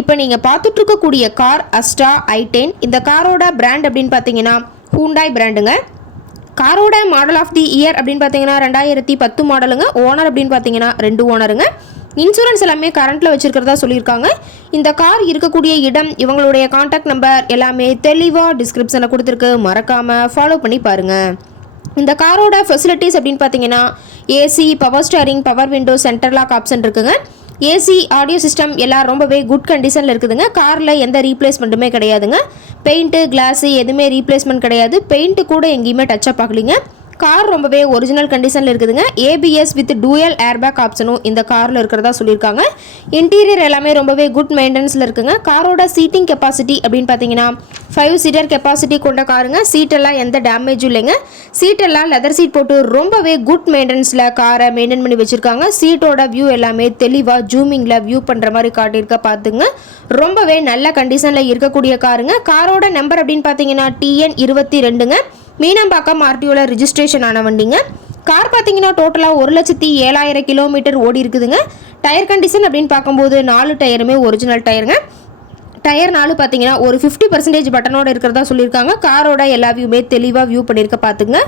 இப்போ நீங்கள் பார்த்துட்டு இருக்கக்கூடிய கார் அஸ்டா ஐ டென் இந்த காரோட பிராண்ட் அப்படின்னு பார்த்தீங்கன்னா ஹூண்டாய் பிராண்டுங்க காரோட மாடல் ஆஃப் தி இயர் அப்படின்னு பார்த்தீங்கன்னா ரெண்டாயிரத்தி பத்து மாடலுங்க ஓனர் அப்படின்னு பார்த்தீங்கன்னா ரெண்டு ஓனருங்க இன்சூரன்ஸ் எல்லாமே கரண்ட்டில் வச்சுருக்கிறதா சொல்லியிருக்காங்க. இந்த கார் இருக்கக்கூடிய இடம் இவங்களுடைய காண்டாக்ட் நம்பர் எல்லாமே தெளிவாக டிஸ்கிரிப்ஷனில் கொடுத்துருக்கு. மறக்காமல் ஃபாலோ பண்ணி பாருங்கள் இந்த காரோட ஃபெசிலிட்டிஸ் அப்படின்னு பார்த்தீங்கன்னா AC power steering power window centre lock option இருக்குங்க. ஏசி ஆடியோ சிஸ்டம் எல்லாம் ரொம்பவே குட் கண்டிஷனில் இருக்குதுங்க. காரில் எந்த ரீப்ளேஸ்மெண்ட்டுமே கிடையாதுங்க. பெயிண்ட்டு கிளாஸு எதுவுமே ரீப்ளேஸ்மெண்ட் கிடையாது. பெயிண்ட்டு கூட எங்கேயுமே டச்சப் ஆகலைங்க. கார் ரொம்பவே ஒரிஜினல் கண்டிஷனில் இருக்குதுங்க. ஏபிஎஸ் வித் டூயல் ஏர்பேக் ஆப்ஷனும் இந்த காரில் இருக்கிறதா சொல்லியிருக்காங்க. இன்டீரியர் எல்லாமே ரொம்பவே குட் மெயின்டெனன்ஸில் இருக்குங்க. காரோட சீட்டிங் கெப்பாசிட்டி அப்படின்னு பார்த்தீங்கன்னா ஃபைவ் சீட்டர் கெப்பாசிட்டி கொண்ட காருங்க. சீட்டெல்லாம் எந்த டேமேஜும் இல்லைங்க. சீட்டெல்லாம் லெதர் சீட் போட்டு ரொம்பவே குட் மெயின்டெனன்ஸில் காரை மெயின்டைன் பண்ணி வச்சுருக்காங்க. சீட்டோட வியூ எல்லாமே தெளிவாக ஜூமிங்கில் வியூ பண்ணுற மாதிரி காட்டியிருக்க பார்த்துங்க. ரொம்பவே நல்ல கண்டிஷனில் இருக்கக்கூடிய காருங்க. காரோட நம்பர் அப்படின்னு பார்த்தீங்கன்னா டிஎன் இருபத்தி ரெண்டுங்க. மீனம்பாக்கம் ஆர்டிஓவில் ரிஜிஸ்ட்ரேஷன் ஆன வண்டிங்க. கார் பார்த்தீங்கன்னா டோட்டலாக ஒரு லட்சத்தி ஏழாயிரம் கிலோமீட்டர் ஓடி இருக்குதுங்க. டயர் கண்டிஷன் அப்படின்னு பார்க்கும்போது நாலு டயருமே ஒரிஜினல் டயருங்க டயர் நாலு பார்த்தீங்கன்னா ஒரு ஃபிஃப்டி பர்சன்டேஜ் பட்டனோட இருக்கிறதா சொல்லியிருக்காங்க. காரோட எல்லா வியூமே தெளிவாக வியூ பண்ணியிருக்க பார்த்துங்க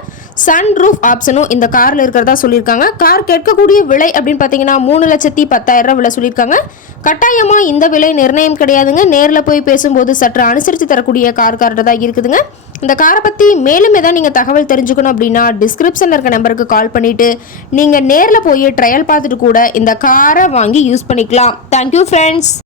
சன் ரூஃப் ஆப்ஷனும் இந்த காரில் இருக்கிறதா சொல்லியிருக்காங்க. கார் கேட்கக்கூடிய விலை அப்படின்னு பார்த்தீங்கன்னா மூணு லட்சத்தி பத்தாயிரம் ரூபா விலை சொல்லியிருக்காங்க. கட்டாயமாக இந்த விலை நிர்ணயம் கிடையாதுங்க. நேரில் போய் பேசும்போது சற்று அனுசரித்து தரக்கூடிய கார் கார்டு தான் இருக்குதுங்க. இந்த காரை பற்றி மேலும் எதாவது நீங்கள் தகவல் தெரிஞ்சுக்கணும் அப்படின்னா டிஸ்கிரிப்ஷனில் இருக்க நம்பருக்கு கால் பண்ணிவிட்டு நீங்கள் நேரில் போய் ட்ரையல் பார்த்துட்டு கூட இந்த காரை வாங்கி யூஸ் பண்ணிக்கலாம். Thank you friends